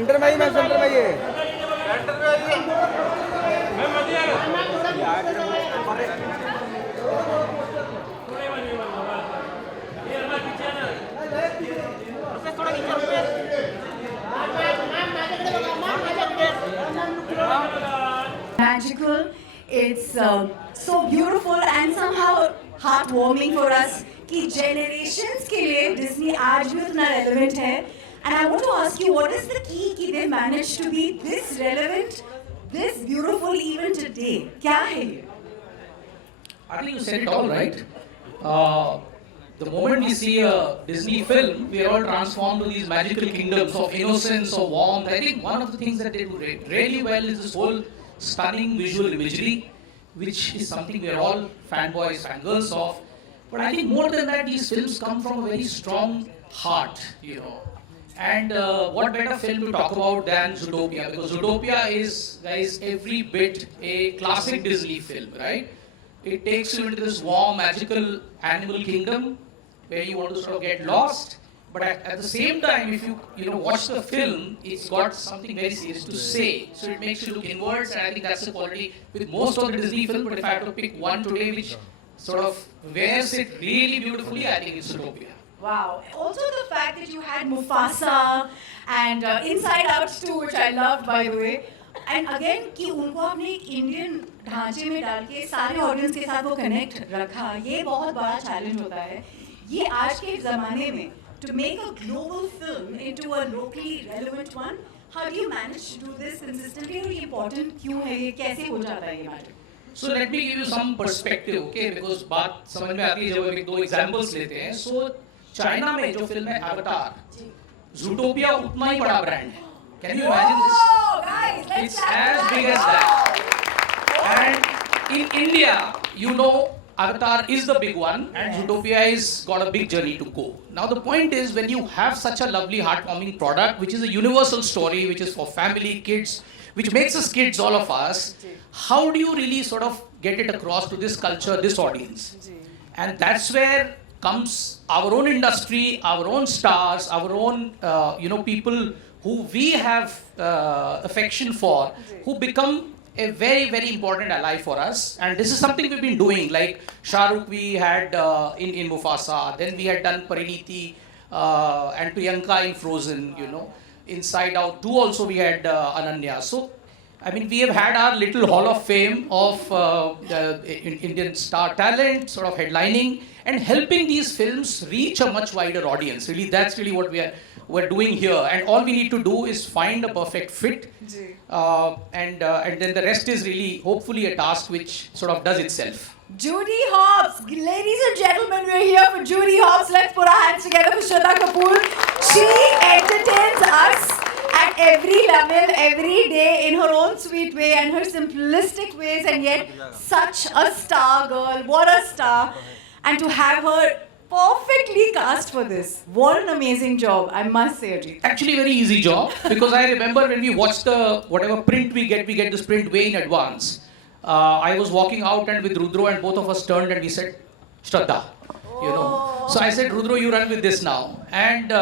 Centre में ही मैं centre में ये magical. It's so beautiful and somehow heartwarming for us कि generations के लिए Disney आज भी उतना relevant है. And I want to ask you, what is the key कि they managed to be this relevant, this beautiful even today? क्या है ये? I think you said it all right. The moment we see a Disney film, we are all transformed to these magical kingdoms of innocence or warmth. I think one of the things that they do really well is this whole stunning visual imagery, which is something we are all fanboys, fangirls of. But I think more than that, these films come from a very strong heart, And what better film to talk about than Zootopia? Because Zootopia is, guys, every bit a classic Disney film, right? It takes you into this warm, magical animal kingdom where you want to sort of get lost. But at the same time, if you watch the film, it's got something very serious to say. So it makes you look inwards, and I think that's the quality with most of the Disney films. But if I have to pick one today which sort of wears it really beautifully, I think it's Zootopia. Wow. Also the fact that you had Mufasa and Inside Out too, which I loved by the way. And again कि उनको आपने एक Indian ढांचे में डाल के सारे audience के साथ वो कनेक्ट रखा, ये बहुत बड़ा चैलेंज होता है. ये आज के ज़माने में to make a global film into a locally relevant one, how do you manage to do this consistently? और ये important क्यों है, ये कैसे हो जाता है ये matter? So let me give you some perspective, okay? Because बात समझ में आती है जब हम दो examples लेते हैं. So चाइना में जो फिल्म है Avatar, Zootopia उतना ही बड़ा ब्रांड है. Can you imagine this? Guys, let's It's as big as that. And in India, Avatar is the big one, and Zootopia is got a big journey to go. Now the point is, when you have such a lovely, heartwarming product, which is a universal story, which is for family, kids, which makes us kids, all of us, how do you really sort of get it across to this culture, this audience? And that's where comes our own industry, our own stars, our own people who we have affection for, who become a very, very important ally for us. And this is something we've been doing. Like Shah Rukh we had in Mufasa, then we had done Pariniti and Priyanka in Frozen, Inside Out 2 also we had Ananya. So, I mean, we have had our little hall of fame of Indian star talent, sort of headlining and helping these films reach a much wider audience. Really, that's really what we're doing here. And all we need to do is find a perfect fit. And then the rest is really, hopefully, a task which sort of does itself. Judy Hopps, ladies and gentlemen, we're here for Judy Hopps. Let's put our hands together for Shraddha Kapoor. She entertains us at every level, every day, in her own sweet way and her simplistic ways, and yet such a star girl. What a star! And to have her perfectly cast for this. What an amazing job, I must say, Ajit. Actually, very easy job, because I remember when we watched whatever print we get this print way in advance. I was walking out and with Rudro, and both of us turned and we said, Shraddha, So I said, Rudro, you run with this now. And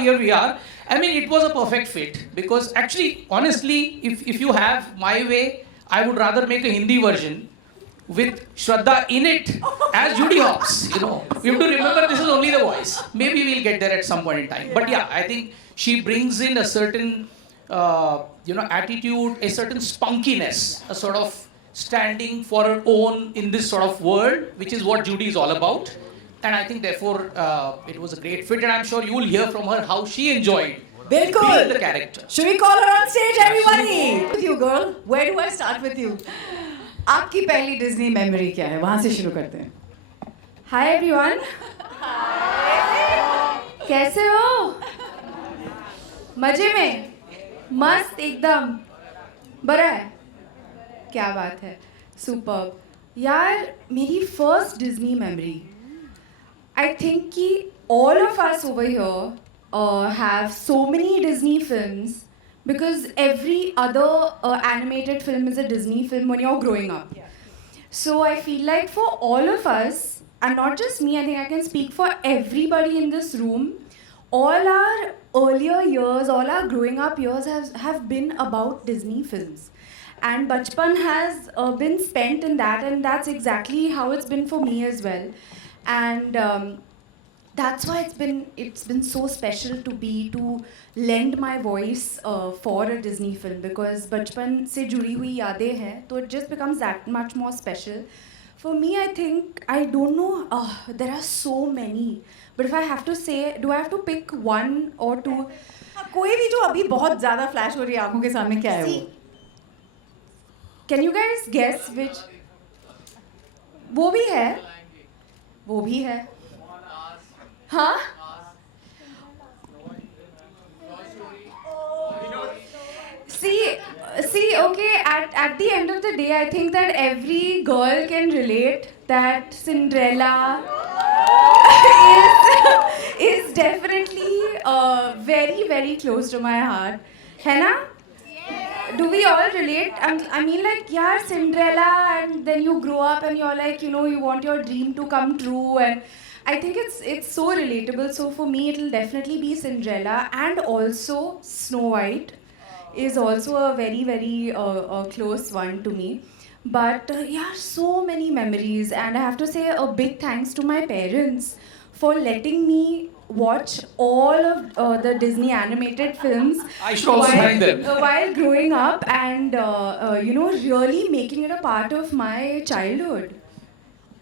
here we are. I mean, it was a perfect fit, because actually, honestly, if you have my way, I would rather make a Hindi version with Shraddha in it as Judy Hopps. We have to remember this is only the voice. Maybe we'll get there at some point in time. But yeah, I think she brings in a certain, attitude, a certain spunkiness, a sort of standing for her own in this sort of world, which is what Judy is all about. And I think therefore it was a great fit, and I'm sure you will hear from her how she enjoyed being the character. Should we call her on stage, everybody? With you, girl. Where do I start with you? आपकी पहली Disney memory क्या है? वहाँ से शुरू करते हैं. Hi everyone. कैसे हो? मजे में? मस्त एकदम. बड़ा है? क्या बात है? Superb. यार मेरी first Disney memory. I think कि all of us over here have so many Disney films. Because every other animated film is a Disney film when you're growing up. Yeah. So I feel like for all of us, and not just me, I think I can speak for everybody in this room, all our earlier years, all our growing up years have been about Disney films. And Bachpan has been spent in that, and that's exactly how it's been for me as well. And that's why it's been so special to lend my voice for a Disney film, because बचपन से जुड़ी हुई यादें हैं, तो it just becomes that much more special. For me, I think, I don't know, there are so many, but if I have to say, do I have to pick one or two? कोई भी जो अभी बहुत ज़्यादा flash हो रही है आंखों के सामने, क्या है वो? See, can you guys guess which? वो भी है, वो भी है, हाँ? See, okay, at the end of the day, I think that every girl can relate that Cinderella is definitely very, very close to my heart. है ना? Do we all relate? I mean, like, yeah, Cinderella, and then you grow up and you're like, you know, you want your dream to come true, and I think it's so relatable. So for me, it'll definitely be Cinderella, and also Snow White is also a very, very close one to me. But yeah, so many memories, and I have to say a big thanks to my parents for letting me watch all of the Disney animated films I should also thank them. while growing up, and you know, really making it a part of my childhood.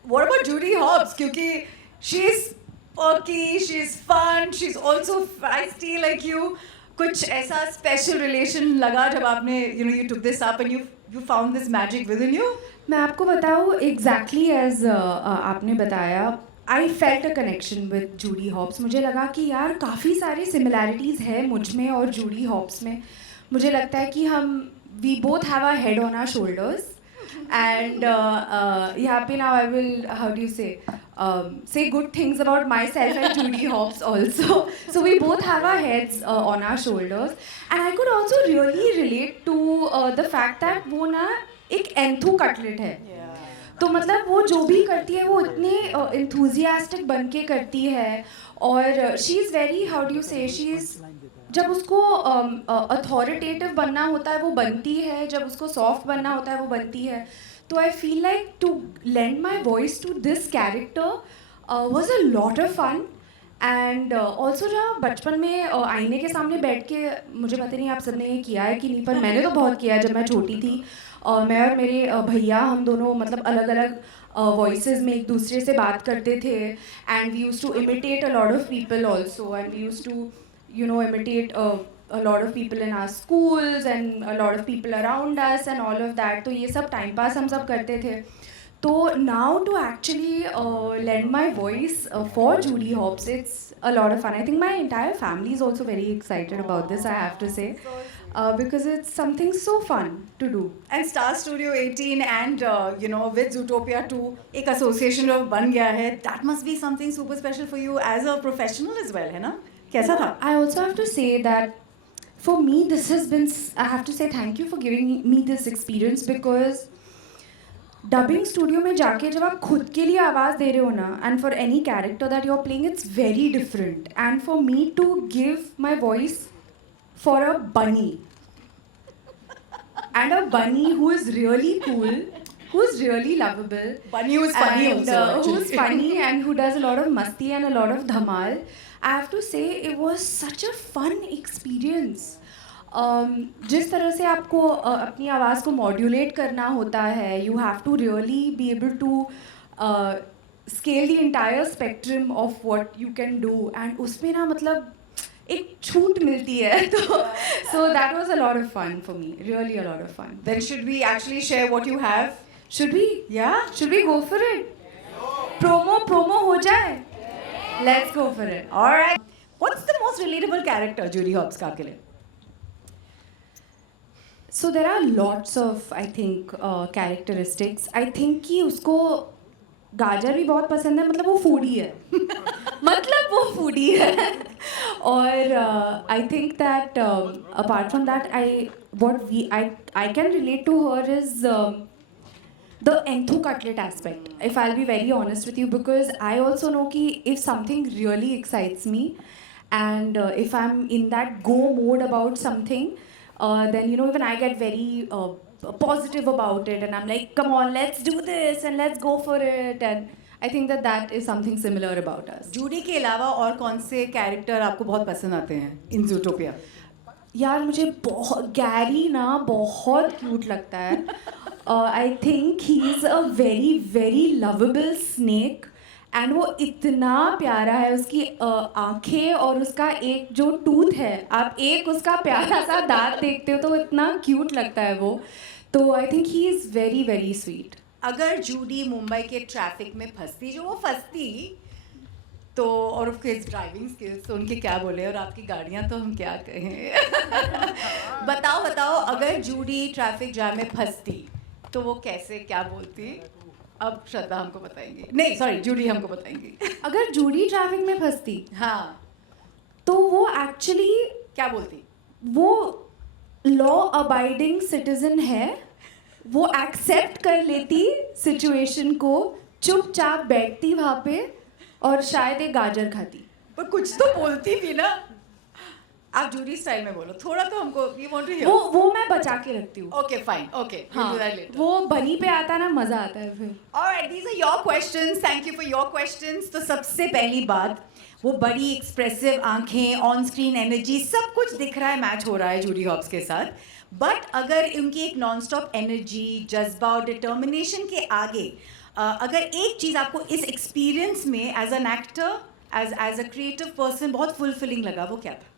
What about Judy Hopps? क्योंकि she's perky, she's fun, she's also feisty like you. कुछ ऐसा special relation लगा जब आपने, you know, you took this up and you found this magic within you? मैं आपको बताऊँ, exactly as आपने बताया, I felt a connection with Judy Hopps. मुझे लगा कि यार काफ़ी सारी similarities है मुझ में और Judy Hopps में. मुझे लगता है कि we both have our head on our shoulders, and यहाँ पे now I will, how do you say good things about myself and Judy Hopps also. So we both have our heads on our shoulders, and I could also really relate to the fact that वो ना एक enthu cutlet है. तो मतलब वो जो भी करती है वो इतने enthusiastic बन के करती है, और she is very, how do you say, she is, जब उसको authoritative बनना होता है वो बनती है, जब उसको soft बनना होता है वो बनती है. तो I feel like to lend my voice to this character was a lot of fun. And also जब बचपन में आईने के सामने बैठ के, मुझे पता नहीं आप सबने ये किया है कि नहीं, पर मैंने तो बहुत किया जब मैं छोटी थी. मैं और मेरे भैया, हम दोनों मतलब अलग अलग वॉइसेस में एक दूसरे से बात करते थे, and we used to imitate a lot of people also, and we used to, you know, imitate a lot of people in our schools and a lot of people around us and all of that. तो ये सब time pass हम सब करते थे. तो now to actually lend my voice for Judy Hopps, it's a lot of fun. I think my entire family is also very excited about this, I have to say, because it's something so fun to do. And Star Studio 18 and you know, with Zootopia 2 एक association of बन गया है. That must be something super special for you as a professional as well, है ना? कैसा था? I also have to say that for me this has been, I have to say thank you for giving me this experience, because dubbing studio में जाके जब आप खुद के लिए आवाज़ दे रहे हो ना, and for any character that you're playing, it's very different. And for me to give my voice for a bunny, and a bunny who is really cool, who's really lovable, Bunny who's funny and also, who's actually. funny and who does a lot of masti and a lot of dhamal. I have to say it was such a fun experience. जिस तरह से आपको अपनी आवाज़ को modulate करना होता है, you have to really be able to scale the entire spectrum of what you can do, and उसमें ना मतलब एक छूट मिलती है. तो so that was a lot of fun for me, really a lot of fun. Then should we actually share what you have? Should we? Yeah? Should we go for it? Promo हो जाए? Let's go for it. Alright. What's the most relatable character Judy Hopps का आपके लिए? So there are lots of, I think, characteristics. I think कि उसको गाजर भी बहुत पसंद है, मतलब वो फूडी है. मतलब वो फूडी है. और I think that apart from that, I can relate to her is the enthu cutlet aspect, if I'll be very honest with you, because I also know कि if something really excites me and if I'm in that go mode about something, then even I get very positive about it, and I'm like, come on, let's do this and let's go for it. And I think that that is something similar about us. Judy के अलावा और कौन से character आपको बहुत पसंद आते हैं इन जूटोपिया? यार मुझे बहुत गैरी ना बहुत क्यूट लगता है. I think he is a very very lovable snake, and वो इतना प्यारा है. उसकी आंखें और उसका एक जो टूथ है, आप एक उसका प्यारा सा दांत देखते हो तो इतना क्यूट लगता है वो. तो I think he is very very sweet. अगर जूडी मुंबई के ट्रैफिक में फंसती, जो वो फंसती, तो और उसके ड्राइविंग स्किल्स तो उनके क्या बोले, और आपकी गाड़ियाँ तो हम क्या कहें. बताओ अगर जूडी ट्रैफिक जैम में फंसती तो वो कैसे क्या बोलती? अब श्रद्धा हमको बताएंगी, नहीं सॉरी जूडी हमको बताएंगी. अगर जूडी ट्रैफिक में फंसती हाँ, तो वो एक्चुअली क्या बोलती? वो लॉ अबाइडिंग सिटीजन है, वो एक्सेप्ट कर लेती सिचुएशन को, चुपचाप बैठती वहाँ पे और शायद एक गाजर खाती. पर कुछ तो बोलती भी ना. आप जूडी स्टाइल में बोलो थोड़ा, तो हमको वी वांट टू हियर. वो मैं बचा के रखती हूँ. ओके फाइन, ओके हाँ, वो बनी पे आता है ना, मजा आता है फिर. Alright, these are your questions. Thank you for your questions. तो सबसे पहली बात, वो बड़ी एक्सप्रेसिव आंखें, ऑन स्क्रीन एनर्जी, सब कुछ दिख रहा है, मैच हो रहा है जूडी हॉब्स के साथ. बट अगर उनकी एक नॉन स्टॉप एनर्जी, जज्बा और डिटर्मिनेशन के आगे अगर एक चीज़ आपको इस एक्सपीरियंस में as an actor, as a creative person बहुत फुलफिलिंग लगा, वो क्या था?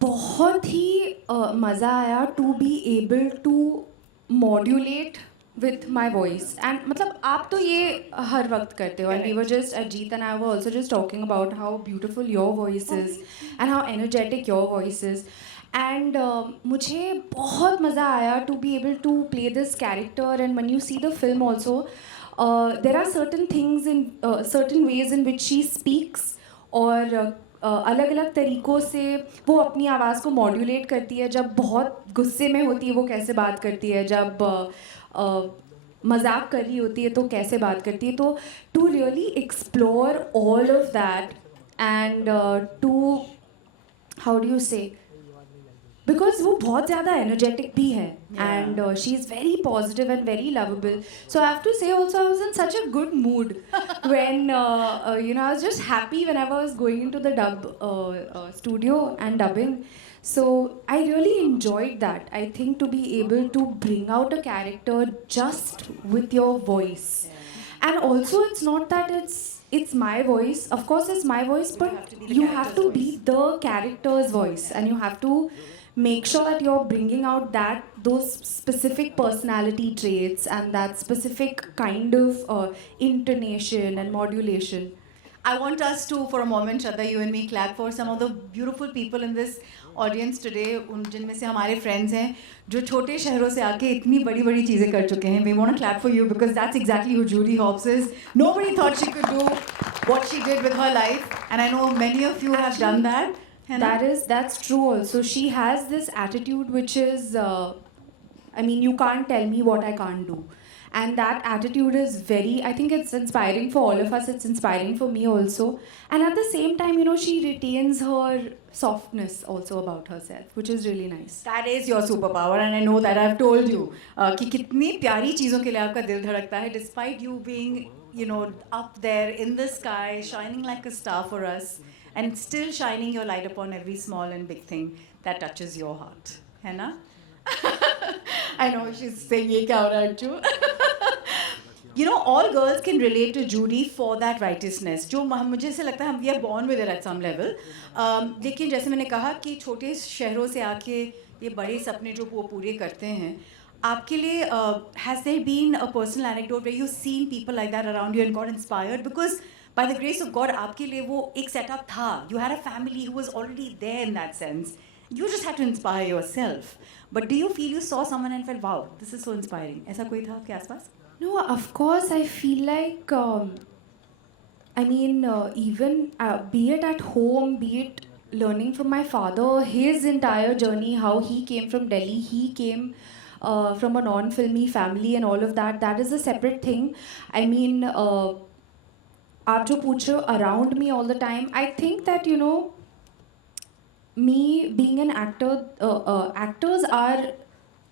बहुत ही मज़ा आया to be able to modulate with my voice. And मतलब आप तो ये हर वक्त करते हो, and we were just Ajit and I were also just talking about how beautiful your voice is and how energetic your voice is. And मुझे बहुत मज़ा आया to be able to play this character. And when you see the film also, there are certain things in certain ways in which she speaks, और अलग अलग तरीक़ों से वो अपनी आवाज़ को मॉड्यूलेट करती है. जब बहुत गुस्से में होती है वो कैसे बात करती है, जब मजाक कर रही होती है तो कैसे बात करती है. तो to really explore all of that and to how do you say, because वो बहुत ज़्यादा एनर्जेटिक भी है, and she is very positive and very lovable. So I have to say also I was in such a good mood when I was just happy when I was going into the dub studio and dubbing. So I really enjoyed that. I think to be able to bring out a character just with your voice, and also it's not that it's my voice. Of course it's my voice, but you have to be the character's voice, and you have to make sure that you're bringing out those specific personality traits and that specific kind of intonation and modulation. I want us to, for a moment, Shraddha, you and me, clap for some of the beautiful people in this audience today, जिनमें से हमारे friends हैं जो छोटे शहरों से आके इतनी बड़ी बड़ी चीज़ें कर चुके हैं. We want to clap for you because that's exactly who Judy Hopps is. Nobody thought she could do what she did with her life, and I know many of you have done that. That's true also. She has this attitude which is, you can't tell me what I can't do. And that attitude is very, I think it's inspiring for all of us. It's inspiring for me also. And at the same time, she retains her softness also about herself, which is really nice. That is your superpower, and I know that I've told you कि कितनी प्यारी चीज़ों के लिए आपका दिल धड़कता है, despite you being, up there in the sky, shining like a star for us. And still shining your light upon every small and big thing that touches your heart. है ना? I know she's saying ये क्या हो रहा है Arju? All girls can relate to Judy for that righteousness. जो मुझे से लगता है we are born with it at some level. लेकिन जैसे मैंने कहा कि छोटे शहरों से आके ये बड़े सपने जो वो पूरे करते हैं, आपके लिए has there been a personal anecdote where you've seen people like that around you and got inspired? Because by the grace of God, आपके लिए वो एक setup था. You had a family who was already there in that sense. You just had to inspire yourself. But do you feel you saw someone and felt, wow, this is so inspiring? ऐसा कोई था आपके आसपास? No, of course. I feel like, even be it at home, be it learning from my father, his entire journey, how he came from Delhi, he came from a non-filmy family and all of that. That is a separate thing. आप जो पूछ रहे हो around me all the time, I think that, you know, me being an actor, actors are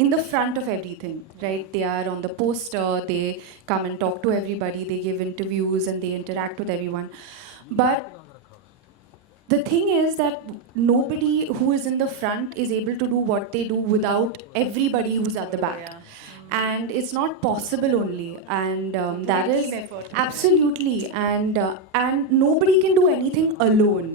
in the front of everything, right? They are on the poster, they come and talk to everybody, they give interviews and they interact with everyone. But the thing is that nobody who is in the front is able to do what they do without everybody who's at the back. Yeah. And it's not possible only, and that Team is effort. absolutely, and nobody can do anything alone.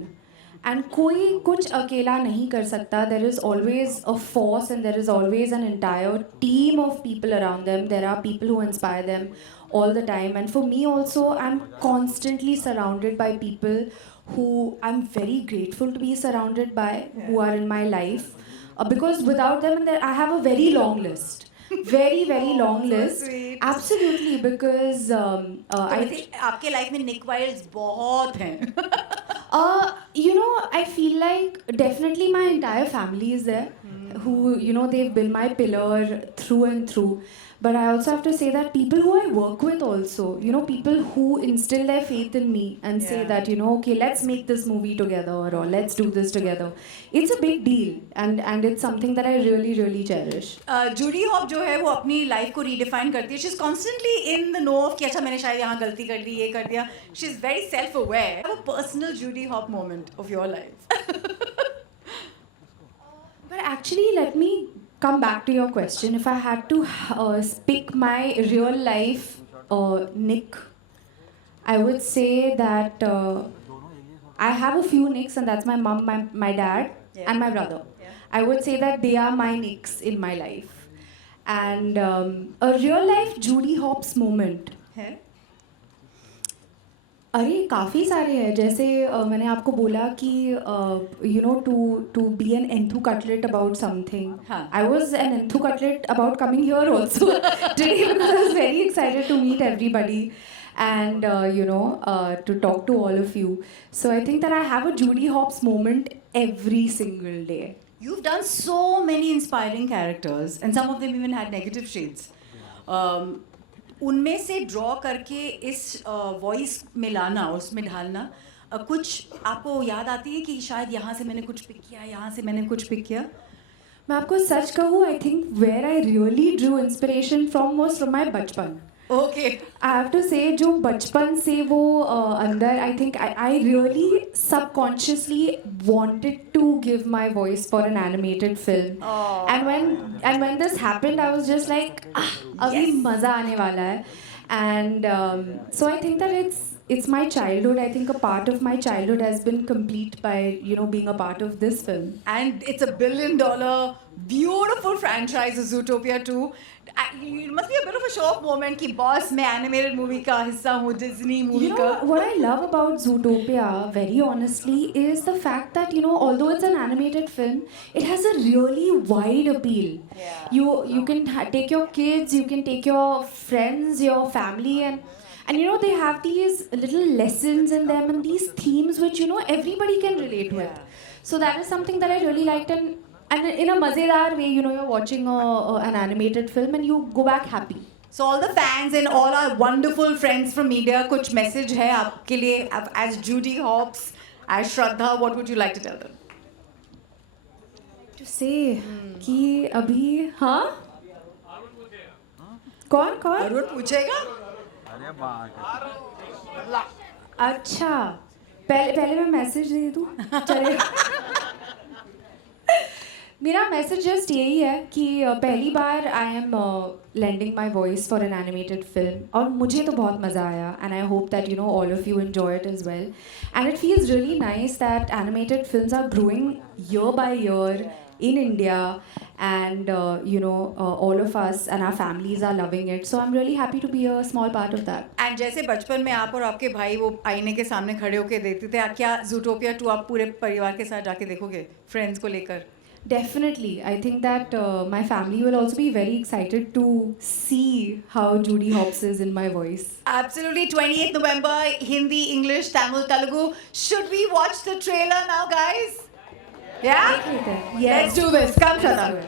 And कोई कुछ अकेला नहीं कर सकता. There is always a force and there is always an entire team of people around them. There are people who inspire them all the time. And for me also, I'm constantly surrounded by people who I'm very grateful to be surrounded by, who are in my life. Because without them, I have a very long list. Very, very long so list. sweet. Absolutely, because तो I वैसे आपके life में निक Wilde's बहुत हैं. you know, I feel like definitely my entire family is there, who, you know, they've been my pillar through and through. But I also have to say that people who I work with also, you know, people who instill their faith in me and say Yeah. that, you know, okay, let's make this movie together, or let's do this together. It's a big deal, and it's something that I really, really cherish. Judy Hopps जो है वो अपनी life को redefine करती है. She is constantly in the know of कि अच्छा मैंने शायद यहाँ गलती कर दी, ये कर दिया. She is very self aware. A personal Judy Hopps moment of your life. But actually, let me come back to your question. If I had to pick my real life nick, I would say that I have a few nicks, and that's my mom, my dad, Yeah. and my brother. Yeah. I would say that they are my nicks in my life. And a real life Judy Hopps moment. है. अरे काफ़ी सारे हैं. जैसे मैंने आपको बोला कि you know to be an enthu cutlet about something. हाँ. I was an enthu cutlet about coming here also today because I was very excited to meet everybody and you know to talk to all of you. So I think that I have a Judy Hopps moment every single day. You've done so many inspiring characters, and some of them even had negative shades. उनमें से draw करके इस voice में लाना और उसमें ढालना, कुछ आपको याद आती है कि शायद यहाँ से मैंने कुछ पिक किया, यहाँ से मैंने कुछ पिक किया? मैं आपको सच कहूँ, I think where I really drew inspiration from was from my बचपन. ओके. आई हैव टू से जो बचपन से वो अंदर, I think I really subconsciously wanted to give my voice for an animated film. And when this happened I was just like अभी Yes. मज़ा आने वाला है. And so I think that it's my childhood. I think a part of my childhood has been complete by, you know, being a part of this film. And it's a $1 billion beautiful franchise, Zootopia 2. It must be a bit of a show off moment कि boss मैं animated movie का हिस्सा हूँ, Disney movie You का. know, what I love about Zootopia, very honestly, is the fact that, you know, although it's an animated film, it has a really wide appeal. Yeah. You can take your kids, you can take your friends, your family, and you know, they have these little lessons in them and these themes which, you know, everybody can relate with. So that is something that I really liked, and in a mazedar way, you know, you're watching an animated film and you go back happy. So all the fans and all our wonderful friends from media, कुछ message है आपके लिए as Judy Hopps, as Shraddha, what would you like to tell them? To say कि अभी हाँ कौन अरुण पूछेगा? अच्छा पहले मैं मैसेज दे दूँ चलेगा. मेरा मैसेज जस्ट यही है कि पहली बार I am lending my voice for an animated film, और मुझे तो बहुत मज़ा आया, and I hope that, you know, all of you enjoy it as well. And it feels really nice that animated films are growing year by year in India, and you know, all of us and our families are loving it. So I'm really happy to be a small part of that. And जैसे बचपन में आप और आपके भाई वो आईने के सामने खड़े होके देखते थे, क्या Zootopia 2 आप पूरे परिवार के साथ जाके देखोगे फ्रेंड्स को लेकर? Definitely. I think that my family will also be very excited to see how Judy Hopps is in my voice. Absolutely. 28th November, Hindi, English, Tamil, Telugu. Should we watch the trailer now, guys? Yeah? Yes. Let's do this. Come, Shraddha.